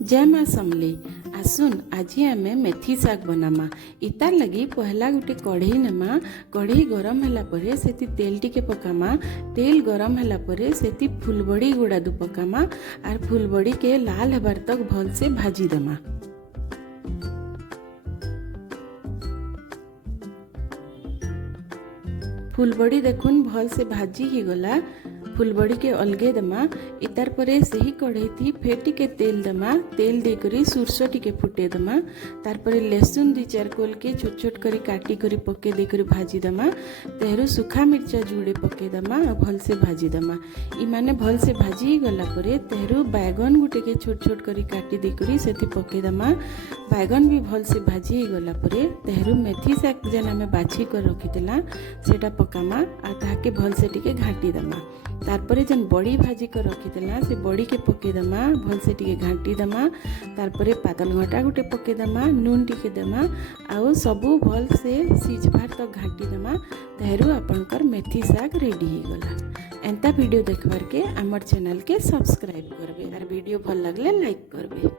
जय माँ समली आसुन आज आम मेथी शाग बनामा। इतार लगी पहला गोटे कढ़ई नेमा। कढ़ई गरम होला परे सेति तेल टिके पकामा। तेल गरम होला परे सेति फुलबड़ी गुड़ा दु पकामा आर फुलबड़ी के लाल हेबार तक भल से भाजी देमा। फुलबड़ी देखुन भल से भाजी ही गला। फुलबड़ी के अलगे दमा। इतार परे सही कढ़ई थी फेर टिके तेल दमा। तेल देकरी सुरसो टिके फुटे दमा। तार परे लहसुन 2-4 कोल के छोट छोट करी काटी करी पके देकरी भाजी दमा। तेहरू सुखा मिर्चा जुड़े पके दमा और भल से भाजी दमा। इ माने भल से भाजी गला परे तेहरू बैगन गुटे के छोट छोट करी काटी देकरी सेति पके दमा। बैगन भी भल से भाजी गला परे तेहरू मेथी शाग जेन आमे बाछि कर रखितला सेटा पकामा आ ताके भल से टिके घाटी दमा। तारपरे जन बड़ी भाजी कर रखितला से बड़ी के पके दमा भल से टिके घाटी दमा। तारपरे पातल घटा गुटे पके दमा नून टिके दमा आउ सबू भल से सिझबार तक घाटी दमा। तेहरू आपनकर मेथी शाग रेडी ही गला। एंता वीडियो देखबार के आमर चैनल के सब्सक्राइब करबे आर वीडियो भल लगले लाइक करबे।